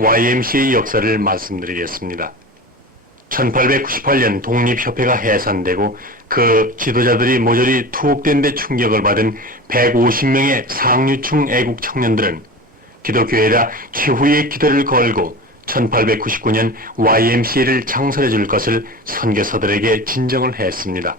YMCA 역사를 말씀드리겠습니다. 1898년 독립협회가 해산되고 그 지도자들이 모조리 투옥된 데 충격을 받은 150명의 상류층 애국 청년들은 기독교회라 최후의 기도를 걸고 1899년 YMCA를 창설해 줄 것을 선교사들에게 진정을 했습니다.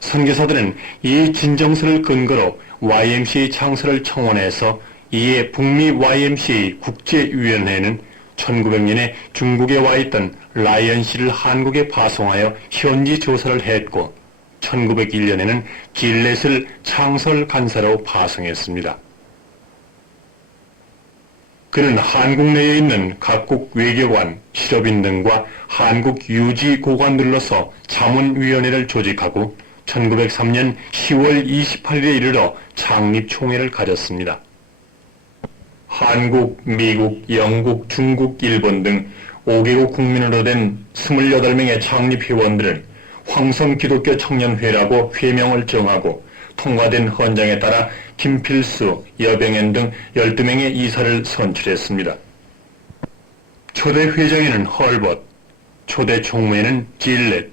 선교사들은 이 진정서를 근거로 YMCA 창설을 청원해서 이에 북미 YMCA 국제위원회는 1900년에 중국에 와 있던 라이언 씨를 한국에 파송하여 현지 조사를 했고 1901년에는 길렛을 창설 간사로 파송했습니다. 그는 한국 내에 있는 각국 외교관, 실업인 등과 한국 유지 고관들로서 자문위원회를 조직하고 1903년 10월 28일에 이르러 창립총회를 가졌습니다. 한국, 미국, 영국, 중국, 일본 등 5개국 국민으로 된 28명의 창립회원들은 황성기독교 청년회라고 회명을 정하고 통과된 헌장에 따라 김필수, 여병현 등 12명의 이사를 선출했습니다. 초대 회장에는 헐벗, 초대 총무에는 길렛,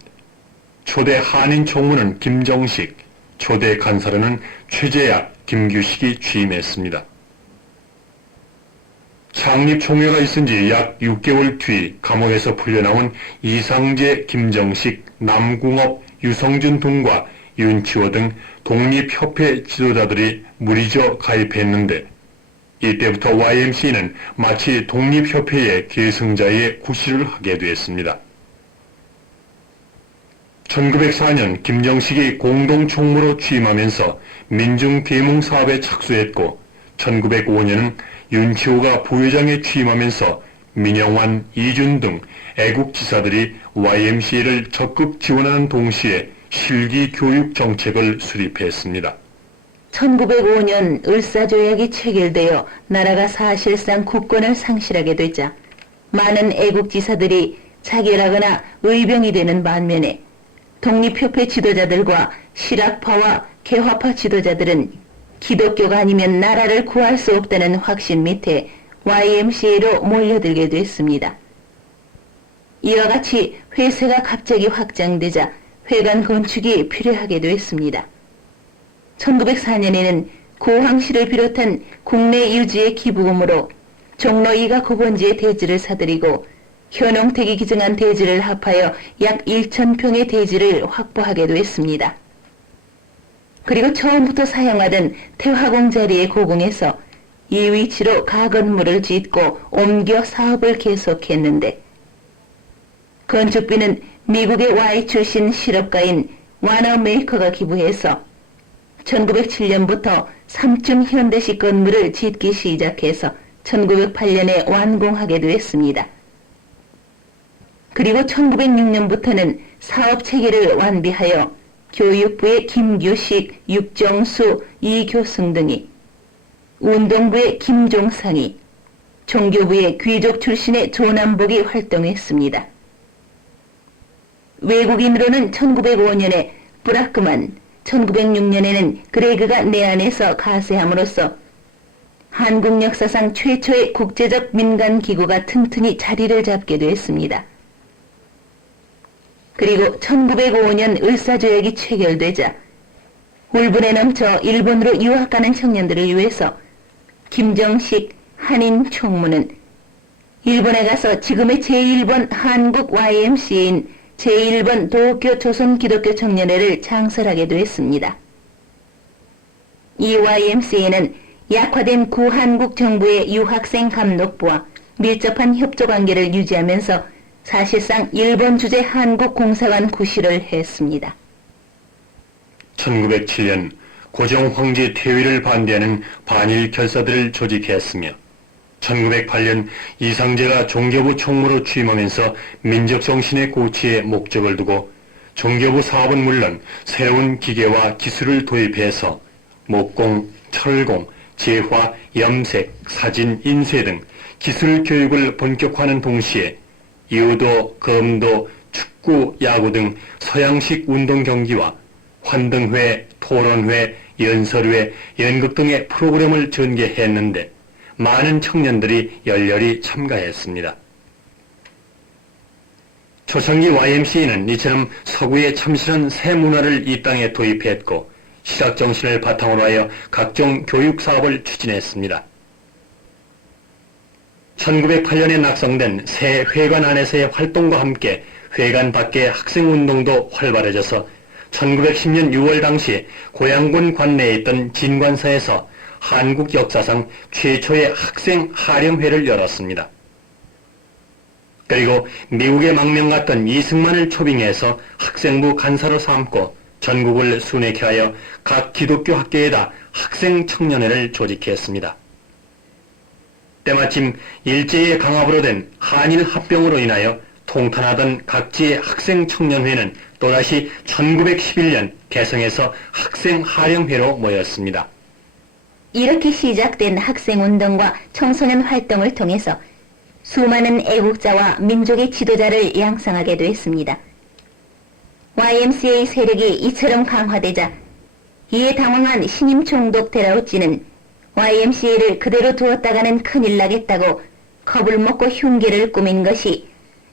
초대 한인 총무는 김정식, 초대 간사로는 최재학, 김규식이 취임했습니다. 창립총회가 있은 지 약 6개월 뒤 감옥에서 풀려나온 이상재, 김정식, 남궁업, 유성준 등과 윤치호 등 독립협회 지도자들이 무리져 가입했는데 이때부터 YMCA는 마치 독립협회의 계승자의 구실을 하게 되었습니다. 1904년 김정식이 공동총무로 취임하면서 민중계몽 사업에 착수했고 1905년은 윤치호가 부회장에 취임하면서 민영환, 이준 등 애국지사들이 YMCA를 적극 지원하는 동시에 실기 교육 정책을 수립했습니다. 1905년 을사조약이 체결되어 나라가 사실상 국권을 상실하게 되자 많은 애국지사들이 자결하거나 의병이 되는 반면에 독립협회 지도자들과 실학파와 개화파 지도자들은 기독교가 아니면 나라를 구할 수 없다는 확신 밑에 YMCA로 몰려들게 됐습니다. 이와 같이 회세가 갑자기 확장되자 회관 건축이 필요하게 됐습니다. 1904년에는 고항시를 비롯한 국내 유지의 기부금으로 종로 2가 고본지의 대지를 사들이고 현홍택이 기증한 대지를 합하여 약 1,000평의 대지를 확보하게 됐습니다. 그리고 처음부터 사용하던 태화공 자리의 고궁에서 이 위치로 가건물을 짓고 옮겨 사업을 계속했는데 건축비는 미국의 Y 출신 실업가인 와너 메이커가 기부해서 1907년부터 3층 현대식 건물을 짓기 시작해서 1908년에 완공하게 되었습니다. 그리고 1906년부터는 사업 체계를 완비하여 교육부의 김규식, 육정수, 이교승 등이, 운동부의 김종상이, 종교부의 귀족 출신의 조남복이 활동했습니다. 외국인으로는 1905년에 브라크만, 1906년에는 그레그가 내한에서 가세함으로써 한국 역사상 최초의 국제적 민간기구가 튼튼히 자리를 잡게 됐습니다. 그리고 1905년 을사조약이 체결되자 울분에 넘쳐 일본으로 유학 가는 청년들을 위해서 김정식 한인 총무는 일본에 가서 지금의 제1번 한국 YMCA인 제1번 도쿄 조선 기독교 청년회를 창설하게 되었습니다. 이 YMCA는 약화된 구한국 정부의 유학생 감독부와 밀접한 협조 관계를 유지하면서 사실상 일본 주재 한국 공사관 구실을 했습니다. 1907년 고종 황제 퇴위를 반대하는 반일 결사들을 조직했으며 1908년 이상제가 종교부 총무로 취임하면서 민족정신의 고취에 목적을 두고 종교부 사업은 물론 새로운 기계와 기술을 도입해서 목공, 철공, 재화, 염색, 사진, 인쇄 등 기술 교육을 본격화하는 동시에 유도, 검도, 축구, 야구 등 서양식 운동 경기와 환등회, 토론회, 연설회, 연극 등의 프로그램을 전개했는데 많은 청년들이 열렬히 참가했습니다. 초창기 YMCA는 이처럼 서구의 참신한 새 문화를 이 땅에 도입했고 실학 정신을 바탕으로 하여 각종 교육 사업을 추진했습니다. 1908년에 낙성된 새 회관 안에서의 활동과 함께 회관 밖의 학생운동도 활발해져서 1910년 6월 당시 고양군 관내에 있던 진관사에서 한국 역사상 최초의 학생 하령회를 열었습니다. 그리고 미국의 망명 같던 이승만을 초빙해서 학생부 간사로 삼고 전국을 순회케 하여 각 기독교 학교에다 학생 청년회를 조직했습니다. 때마침 일제의 강압으로 된 한일 합병으로 인하여 통탄하던 각지의 학생 청년회는 또다시 1911년 개성에서 학생 하령회로 모였습니다. 이렇게 시작된 학생운동과 청소년 활동을 통해서 수많은 애국자와 민족의 지도자를 양성하게 됐습니다. YMCA 세력이 이처럼 강화되자 이에 당황한 신임 총독 데라우찌는 YMCA를 그대로 두었다가는 큰일 나겠다고 겁을 먹고 흉계를 꾸민 것이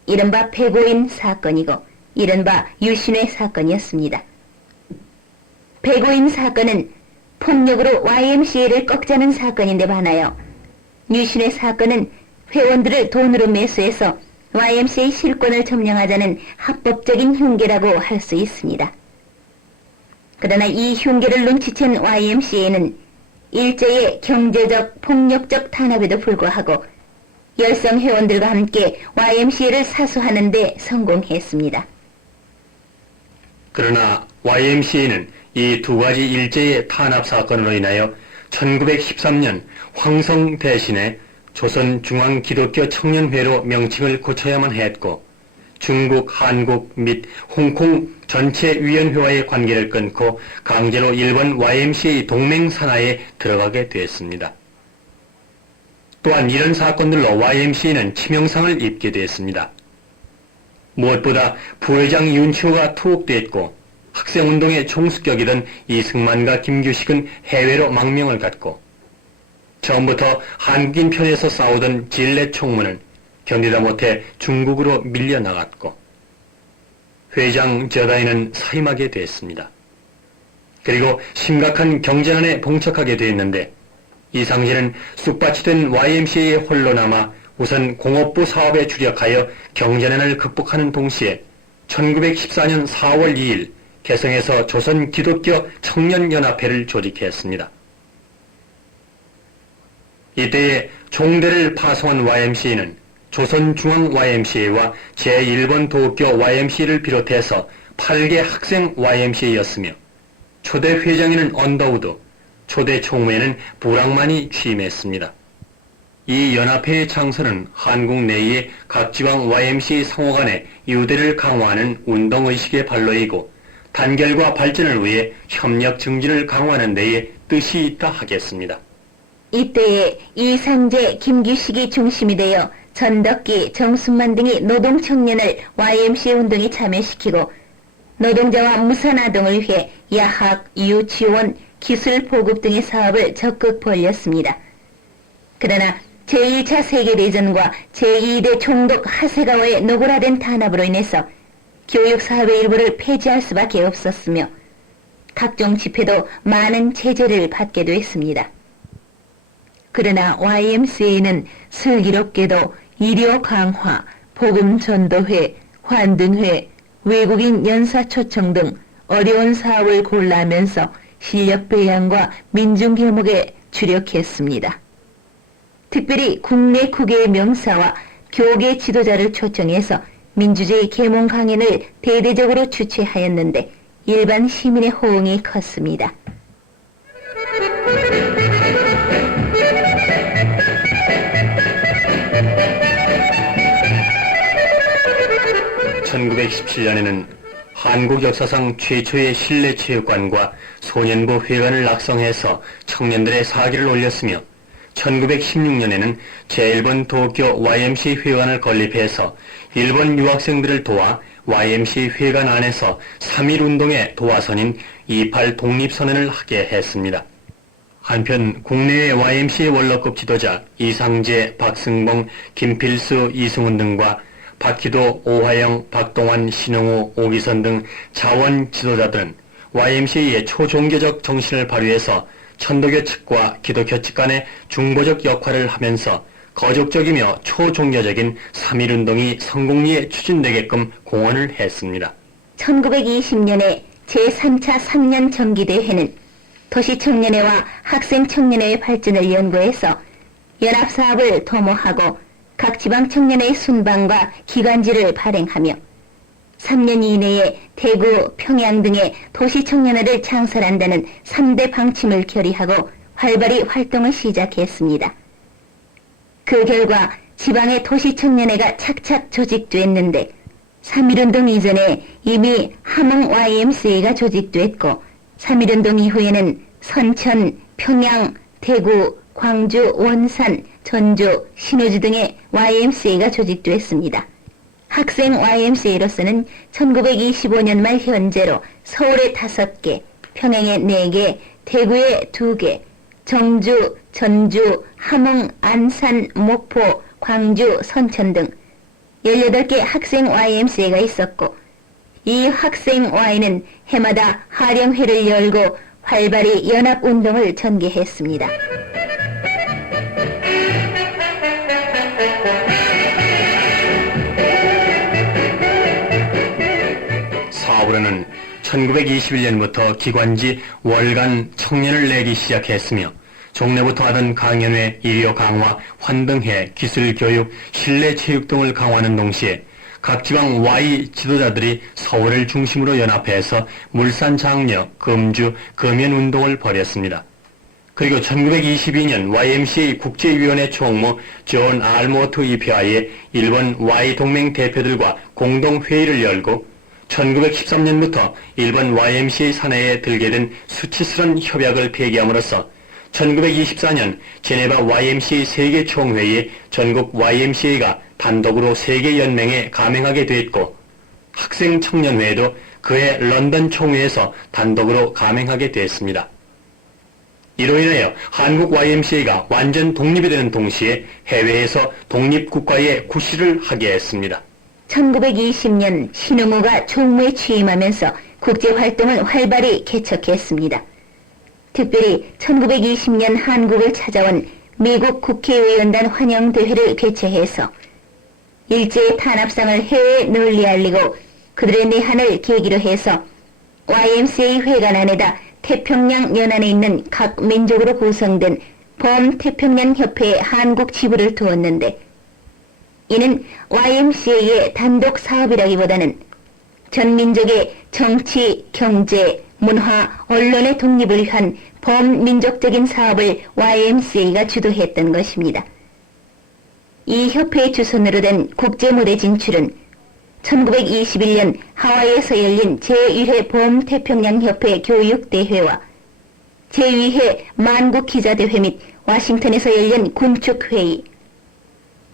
이른바 배고인 사건이고 이른바 유신회 사건이었습니다. 배고인 사건은 폭력으로 YMCA를 꺾자는 사건인데 반하여 유신회 사건은 회원들을 돈으로 매수해서 YMCA 실권을 점령하자는 합법적인 흉계라고 할 수 있습니다. 그러나 이 흉계를 눈치챈 YMCA는 일제의 경제적, 폭력적 탄압에도 불구하고 열성 회원들과 함께 YMCA를 사수하는 데 성공했습니다. 그러나 YMCA는 이 두 가지 일제의 탄압 사건으로 인하여 1913년 황성 대신에 조선중앙기독교 청년회로 명칭을 고쳐야만 했고 중국, 한국 및 홍콩 전체 위원회와의 관계를 끊고 강제로 일본 YMCA 동맹 산하에 들어가게 됐습니다. 또한 이런 사건들로 YMCA는 치명상을 입게 됐습니다. 무엇보다 부회장 윤치호가 투옥됐고 학생운동의 총수격이던 이승만과 김규식은 해외로 망명을 갔고 처음부터 한국인 편에서 싸우던 진례 총무는 견디다 못해 중국으로 밀려나갔고 회장 저다이는 사임하게 됐습니다. 그리고 심각한 경제난에 봉착하게 됐는데 이상진은 쑥밭이 된 YMCA에 홀로 남아 우선 공업부 사업에 주력하여 경제난을 극복하는 동시에 1914년 4월 2일 개성에서 조선기독교 청년연합회를 조직했습니다. 이때에 종대를 파송한 YMCA는 조선중앙 YMCA와 제1번 도쿄 YMCA를 비롯해서 8개 학생 YMCA였으며 초대 회장에는 언더우드, 초대 총무에는 부랑만이 취임했습니다. 이 연합회의 창설은 한국 내의 각 지방 YMCA 상호 간의 유대를 강화하는 운동의식의 발로이고 단결과 발전을 위해 협력 증진을 강화하는 데에 뜻이 있다 하겠습니다. 이때에 이상제, 김규식이 중심이 되어 전덕기, 정순만 등이 노동청년을 YMCA 운동에 참여시키고 노동자와 무산아동을 위해 야학, 유치원, 기술 보급 등의 사업을 적극 벌였습니다. 그러나 제1차 세계대전과 제2대 총독 하세가와의 노골화된 탄압으로 인해서 교육사업의 일부를 폐지할 수밖에 없었으며 각종 집회도 많은 제재를 받게 됐습니다. 그러나 YMCA는 슬기롭게도 일요 강화, 복음 전도회, 환등회, 외국인 연사 초청 등 어려운 사업을 골라하면서 실력 배양과 민중 계목에 주력했습니다. 특별히 국내 국외의 명사와 교계 지도자를 초청해서 민주주의 계몽 강연을 대대적으로 주최하였는데 일반 시민의 호응이 컸습니다. 1917년에는 한국 역사상 최초의 실내체육관과 소년부 회관을 낙성해서 청년들의 사기를 올렸으며 1916년에는 제1번 도쿄 YMCA 회관을 건립해서 일본 유학생들을 도와 YMCA 회관 안에서 3.1 운동의 도화선인 28 독립선언을 하게 했습니다. 한편 국내의 YMCA 원로급 지도자 이상재, 박승봉, 김필수, 이승훈 등과 박희도, 오화영, 박동환, 신용우, 오기선 등 자원 지도자들은 YMCA의 초종교적 정신을 발휘해서 천도교 측과 기독교 측 간의 중보적 역할을 하면서 거족적이며 초종교적인 3.1운동이 성공리에 추진되게끔 공헌을 했습니다. 1920년에 제3차 3년 정기대회는 도시청년회와 학생청년회의 발전을 연구해서 연합사업을 도모하고 각 지방청년회의 순방과 기관지를 발행하며 3년 이내에 대구, 평양 등의 도시청년회를 창설한다는 3대 방침을 결의하고 활발히 활동을 시작했습니다. 그 결과 지방의 도시청년회가 착착 조직됐는데 3.1운동 이전에 이미 함흥 YMCA가 조직됐고 3.1운동 이후에는 선천, 평양, 대구, 광주, 원산, 전주, 신호주 등의 YMCA가 조직됐습니다. 학생 YMCA로서는 1925년 말 현재로 서울에 5개, 평양에 4개, 대구에 2개, 정주, 전주, 함흥, 안산, 목포, 광주, 선천 등 18개 학생 YMCA가 있었고 이 학생 Y는 해마다 하령회를 열고 활발히 연합운동을 전개했습니다. 사업으로는 1921년부터 기관지 월간 청년을 내기 시작했으며 종래부터 하던 강연회, 일요 강화, 환등회, 기술교육, 실내체육 등을 강화하는 동시에 각 지방 Y 지도자들이 서울을 중심으로 연합해서 물산 장려, 금주, 금연운동을 벌였습니다. 그리고 1922년 YMCA 국제위원회 총무 존 알모트 이피아의 일본 Y동맹 대표들과 공동회의를 열고 1913년부터 일본 YMCA 산하에 들게 된 수치스런 협약을 폐기함으로써 1924년 제네바 YMCA 세계 총회에 전국 YMCA가 단독으로 세계 연맹에 가맹하게 됐고 학생 청년회에도 그해 런던 총회에서 단독으로 가맹하게 됐습니다. 이로 인하여 한국 YMCA가 완전 독립이 되는 동시에 해외에서 독립국가의 구실을 하게 했습니다. 1920년 신흥우가 총무에 취임하면서 국제활동을 활발히 개척했습니다. 특별히 1920년 한국을 찾아온 미국 국회의원단 환영대회를 개최해서 일제의 탄압상을 해외에 널리 알리고 그들의 내한을 계기로 해서 YMCA 회관 안에다 태평양 연안에 있는 각 민족으로 구성된 범태평양협회의 한국 지부를 두었는데 이는 YMCA의 단독 사업이라기보다는 전 민족의 정치, 경제, 문화, 언론의 독립을 위한 범민족적인 사업을 YMCA가 주도했던 것입니다. 이 협회의 주선으로 된 국제무대 진출은 1921년 하와이에서 열린 제1회 범태평양협회 교육대회와 제2회 만국기자대회 및 와싱턴에서 열린 군축회의,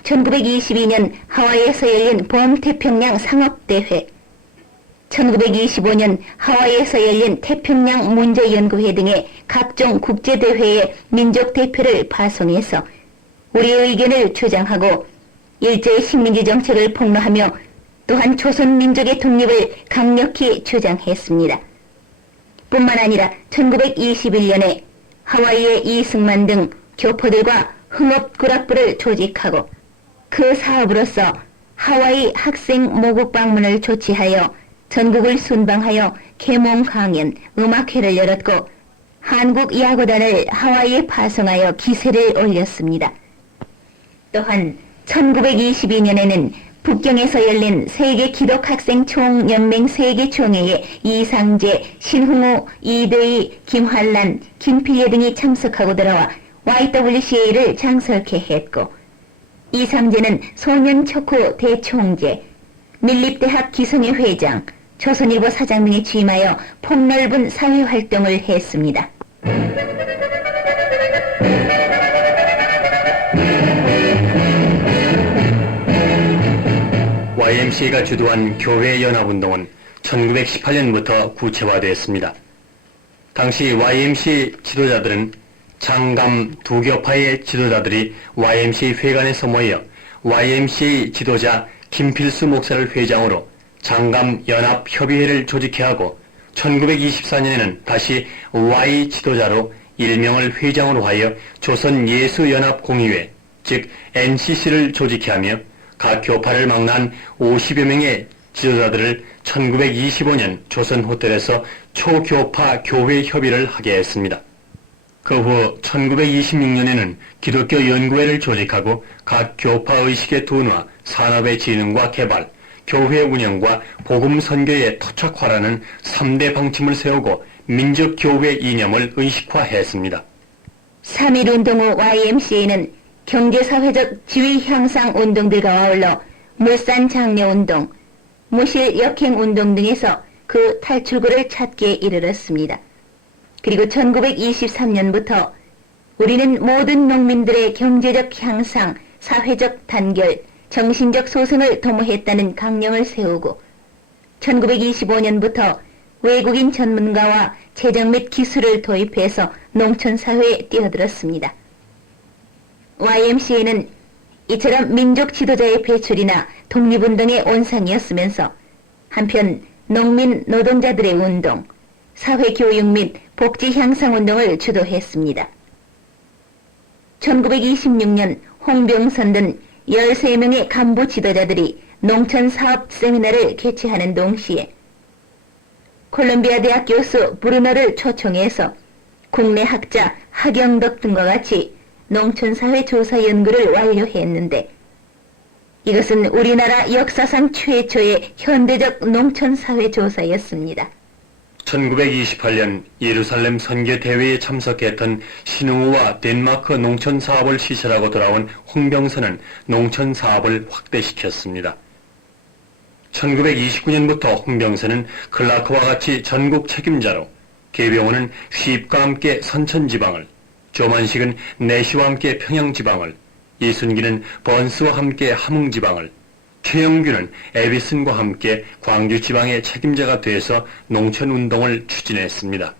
1922년 하와이에서 열린 범태평양 상업대회, 1925년 하와이에서 열린 태평양 문제연구회 등의 각종 국제대회에 민족대표를 파송해서 우리의 의견을 주장하고 일제의 식민지 정책을 폭로하며 또한 조선 민족의 독립을 강력히 주장했습니다. 뿐만 아니라 1921년에 하와이의 이승만 등 교포들과 흥업구락부를 조직하고 그 사업으로서 하와이 학생 모국 방문을 조치하여 전국을 순방하여 계몽 강연, 음악회를 열었고 한국 야구단을 하와이에 파송하여 기세를 올렸습니다. 또한 1922년에는 북경에서 열린 세계 기독학생 총연맹 세계총회에 이상재, 신흥우, 이대희, 김환란, 김필예 등이 참석하고 들어와 YWCA를 창설케 했고 이상재는 소년척후 대총재, 밀립대학 기성회 회장, 조선일보 사장 등에 취임하여 폭넓은 사회활동을 했습니다. YMCA가 주도한 교회 연합운동은 1918년부터 구체화되었습니다. 당시 YMCA 지도자들은 장감 두 교파의 지도자들이 YMCA 회관에서 모여 YMCA 지도자 김필수 목사를 회장으로 장감연합협의회를 조직해 하고 1924년에는 다시 Y 지도자로 일명을 회장으로 하여 조선예수연합공의회 즉 NCC를 조직해 하며 각 교파를 망라한 50여 명의 지도자들을 1925년 조선호텔에서 초교파 교회 협의를 하게 했습니다. 그 후 1926년에는 기독교 연구회를 조직하고 각 교파 의식의 둔화, 산업의 진흥과 개발, 교회 운영과 복음 선교의 토착화라는 3대 방침을 세우고 민족교회 이념을 의식화했습니다. 3.1운동 후 YMCA는 경제사회적 지위 향상 운동들과 아울러 물산 장려운동, 무실 역행운동 등에서 그 탈출구를 찾기에 이르렀습니다. 그리고 1923년부터 우리는 모든 농민들의 경제적 향상, 사회적 단결, 정신적 소승을 도모했다는 강령을 세우고 1925년부터 외국인 전문가와 재정 및 기술을 도입해서 농촌사회에 뛰어들었습니다. YMCA는 이처럼 민족 지도자의 배출이나 독립운동의 온상이었으면서 한편 농민 노동자들의 운동, 사회교육 및 복지 향상 운동을 주도했습니다. 1926년 홍병선 등 13명의 간부 지도자들이 농촌사업 세미나를 개최하는 동시에 콜롬비아 대학 교수 브루너를 초청해서 국내 학자 하경덕 등과 같이 농촌사회 조사 연구를 완료했는데 이것은 우리나라 역사상 최초의 현대적 농촌사회 조사였습니다. 1928년 예루살렘 선교대회에 참석했던 신흥우와 덴마크 농촌사업을 시설하고 돌아온 홍병선은 농촌사업을 확대시켰습니다. 1929년부터 홍병선은 클라크와 같이 전국 책임자로, 계병원은 휘입과 함께 선천지방을, 조만식은 내시와 함께 평양지방을, 이순기는 번스와 함께 함흥지방을, 최영규는 에비슨과 함께 광주지방의 책임자가 돼서 농촌운동을 추진했습니다.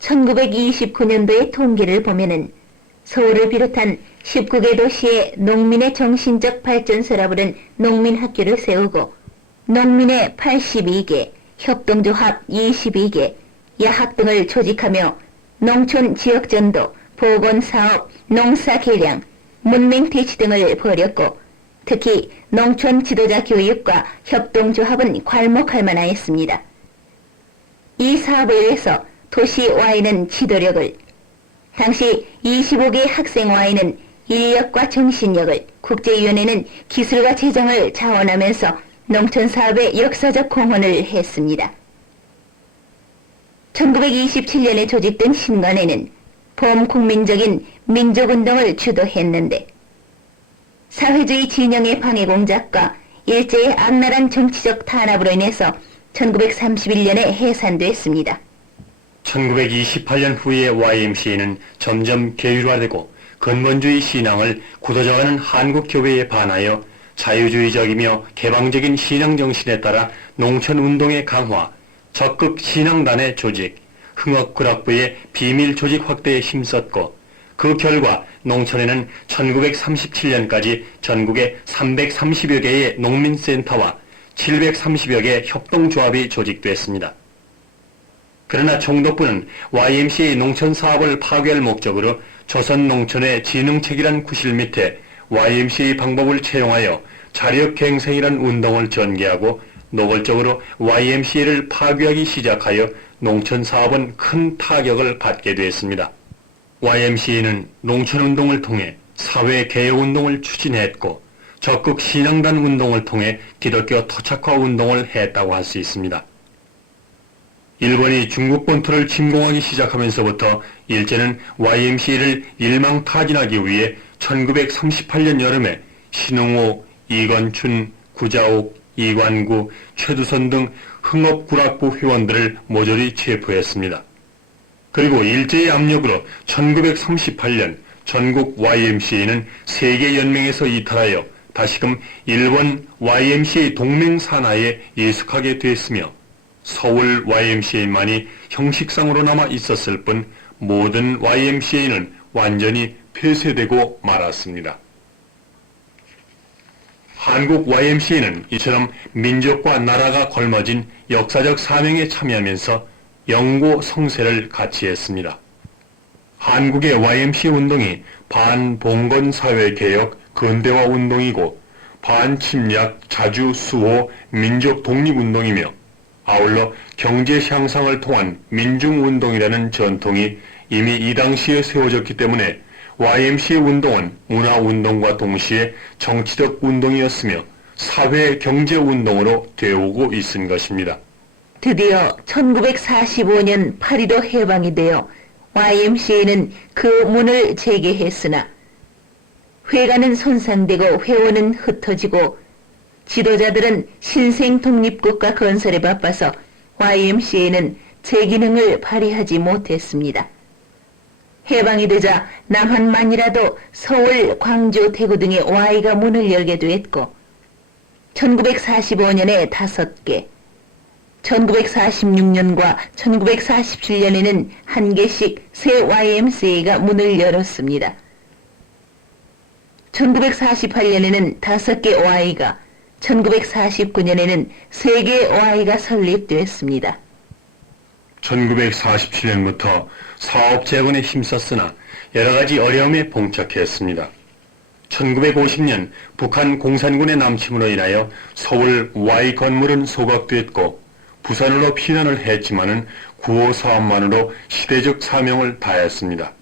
1929년도의 통계를 보면은 서울을 비롯한 19개 도시에 농민의 정신적 발전소라 부른 농민학교를 세우고 농민회 82개, 협동조합 22개, 야학 등을 조직하며 농촌 지역전도, 보건사업, 농사개량, 문맹퇴치 등을 벌였고 특히 농촌 지도자 교육과 협동조합은 괄목할 만하였습니다. 이 사업에 의해서 도시 Y는 지도력을, 당시 25개 학생 Y는 인력과 정신력을, 국제위원회는 기술과 재정을 자원하면서 농촌사업에 역사적 공헌을 했습니다. 1927년에 조직된 신관회는 범국민적인 민족운동을 주도했는데 사회주의 진영의 방해 공작과 일제의 악랄한 정치적 탄압으로 인해서 1931년에 해산됐습니다. 1928년 후에 YMCA는 점점 계율화되고 근본주의 신앙을 굳어져가는 한국교회에 반하여 자유주의적이며 개방적인 신앙정신에 따라 농촌운동의 강화, 적극 신앙단의 조직, 흥업구락부의 비밀 조직 확대에 힘썼고 그 결과 농촌에는 1937년까지 전국에 330여 개의 농민센터와 730여 개의 협동조합이 조직됐습니다. 그러나 총독부는 YMCA 농촌사업을 파괴할 목적으로 조선농촌의 진흥책이란 구실 밑에 YMCA 방법을 채용하여 자력갱생이란 운동을 전개하고 노골적으로 YMCA를 파괴하기 시작하여 농촌사업은 큰 타격을 받게 되었습니다. YMCA는 농촌운동을 통해 사회개혁운동을 추진했고 적극 신앙단 운동을 통해 기독교 토착화 운동을 했다고 할 수 있습니다. 일본이 중국 본토를 침공하기 시작하면서부터 일제는 YMCA를 일망타진하기 위해 1938년 여름에 신흥호, 이건춘, 구자옥, 이관구, 최두선 등 흥업구락부 회원들을 모조리 체포했습니다. 그리고 일제의 압력으로 1938년 전국 YMCA는 세계연맹에서 이탈하여 다시금 일본 YMCA 동맹 산하에 예속하게 됐으며 서울 YMCA만이 형식상으로 남아 있었을 뿐 모든 YMCA는 완전히 폐쇄되고 말았습니다. 한국 YMCA는 이처럼 민족과 나라가 걸머진 역사적 사명에 참여하면서 영고 성세를 같이 했습니다. 한국의 YMCA 운동이 반봉건 사회개혁 근대화 운동이고 반침략 자주 수호 민족 독립운동이며 아울러 경제 향상을 통한 민중운동이라는 전통이 이미 이 당시에 세워졌기 때문에 YMCA 운동은 문화운동과 동시에 정치적 운동이었으며 사회 경제 운동으로 되어오고 있은 것입니다. 드디어 1945년 파리도 해방이 되어 YMCA는 그 문을 재개했으나 회관은 손상되고 회원은 흩어지고 지도자들은 신생 독립국가 건설에 바빠서 YMCA는 제 기능을 발휘하지 못했습니다. 해방이 되자 남한만이라도 서울, 광주, 대구 등의 Y가 문을 열게 됐고 1945년에 5개, 1946년과 1947년에는 1개씩 새 YMCA가 문을 열었습니다. 1948년에는 5개 Y가, 1949년에는 3개 Y가 설립되었습니다. 1947년부터 사업 재건에 힘썼으나 여러 가지 어려움에 봉착했습니다. 1950년 북한 공산군의 남침으로 인하여 서울 Y 건물은 소각됐고 부산으로 피난을 했지만은 구호 사업만으로 시대적 사명을 다했습니다.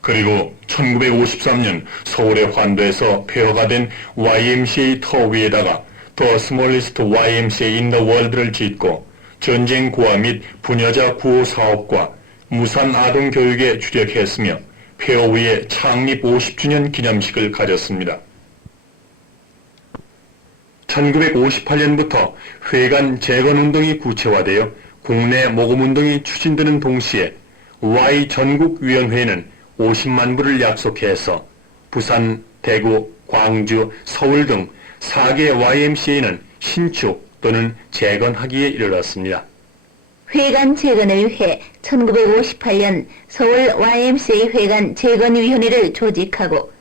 그리고 1953년 서울의 환도에서 폐허가 된 YMCA 터 위에다가 The Smallest YMCA in the World를 짓고 전쟁 고아 및 부녀자 구호 사업과 무산 아동 교육에 주력했으며 폐허 후에 창립 50주년 기념식을 가졌습니다. 1958년부터 회관 재건운동이 구체화되어 국내 모금운동이 추진되는 동시에 Y 전국위원회는 50만 불을 약속해서 부산, 대구, 광주, 서울 등 4개 YMCA는 신축 또는 재건하기에 이르렀습니다. 회관 재건을 위해 1958년 서울 YMCA 회관 재건위원회를 조직하고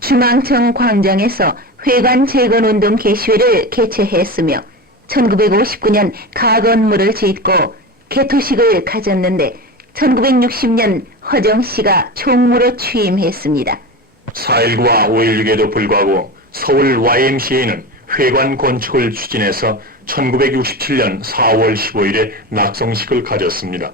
중앙청 광장에서 회관 재건운동 개시회를 개최했으며 1959년 가건물을 짓고 개토식을 가졌는데 1960년 허정씨가 총무로 취임했습니다. 4.19와 5.16에도 불구하고 서울 YMCA는 회관 건축을 추진해서 1967년 4월 15일에 낙성식을 가졌습니다.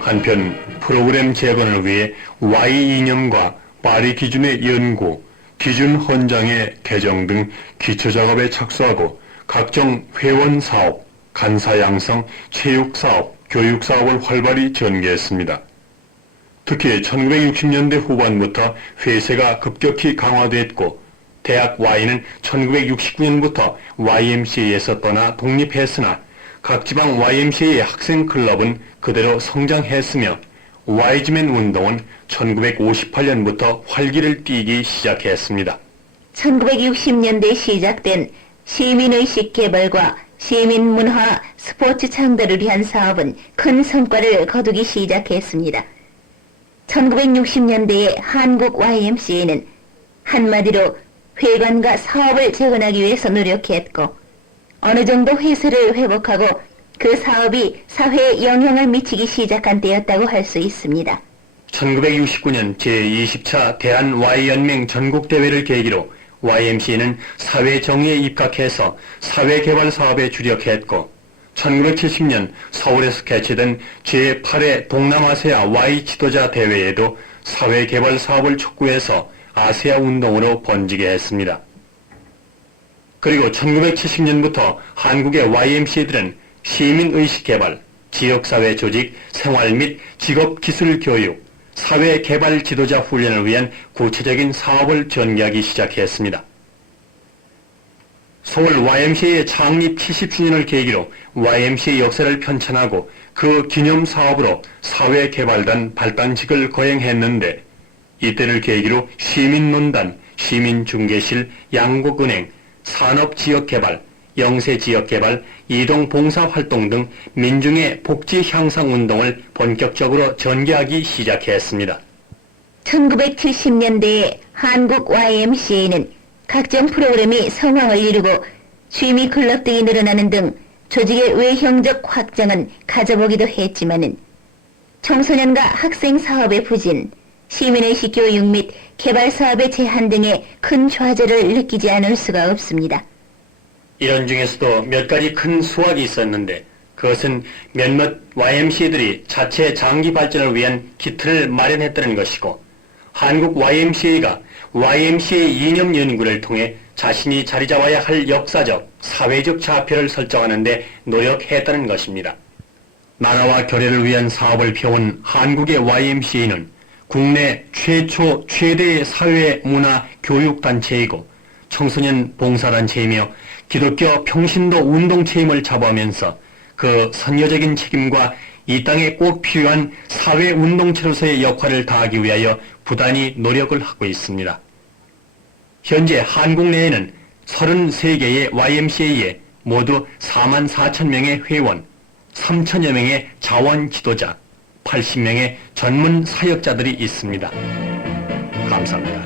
한편 프로그램 재건을 위해 Y 이념과 파리 기준의 연구, 기준 헌장의 개정 등 기초작업에 착수하고 각종 회원 사업, 간사 양성, 체육 사업, 교육 사업을 활발히 전개했습니다. 특히 1960년대 후반부터 회세가 급격히 강화됐고 대학 Y는 1969년부터 YMCA에서 떠나 독립했으나 각 지방 YMCA의 학생 클럽은 그대로 성장했으며 YG맨 운동은 1958년부터 활기를 띠기 시작했습니다. 1960년대 시작된 시민의식 개발과 시민문화, 스포츠 창달을 위한 사업은 큰 성과를 거두기 시작했습니다. 1960년대의 한국 YMCA는 한마디로 회관과 사업을 재건하기 위해서 노력했고 어느 정도 회세를 회복하고 그 사업이 사회에 영향을 미치기 시작한 때였다고 할 수 있습니다. 1969년 제20차 대한Y연맹 전국대회를 계기로 YMCA는 사회정의에 입각해서 사회개발 사업에 주력했고 1970년 서울에서 개최된 제8회 동남아시아 Y 지도자 대회에도 사회개발 사업을 촉구해서 아세아 운동으로 번지게 했습니다. 그리고 1970년부터 한국의 YMCA들은 시민의식 개발, 지역사회 조직, 생활 및 직업기술 교육, 사회개발 지도자 훈련을 위한 구체적인 사업을 전개하기 시작했습니다. 서울 YMCA의 창립 70주년을 계기로 YMCA 역사를 편찬하고 그 기념사업으로 사회개발단 발단식을 거행했는데 이때를 계기로 시민논단, 시민중개실, 양국은행, 산업지역개발, 영세지역개발, 이동봉사활동 등 민중의 복지 향상 운동을 본격적으로 전개하기 시작했습니다. 1970년대에 한국 YMCA는 각종 프로그램이 성황을 이루고 취미 클럽 등이 늘어나는 등 조직의 외형적 확장은 가져보기도 했지만은 청소년과 학생 사업의 부진, 시민의식 교육 및 개발 사업의 제한 등의 큰 좌절을 느끼지 않을 수가 없습니다. 이런 중에서도 몇 가지 큰 수확이 있었는데 그것은 몇몇 YMCA들이 자체 장기 발전을 위한 기틀을 마련했다는 것이고 한국 YMCA가 YMCA 이념 연구를 통해 자신이 자리 잡아야 할 역사적, 사회적 좌표를 설정하는 데 노력했다는 것입니다. 나라와 교례를 위한 사업을 펴온 한국의 YMCA는 국내 최초 최대의 사회 문화 교육단체이고 청소년 봉사단체이며 기독교 평신도 운동체임을 자부하면서 그 선교적인 책임과 이 땅에 꼭 필요한 사회운동체로서의 역할을 다하기 위하여 부단히 노력을 하고 있습니다. 현재 한국 내에는 33개의 YMCA에 모두 44,000명의 회원, 3,000여 명의 자원 지도자, 80명의 전문 사역자들이 있습니다. 감사합니다.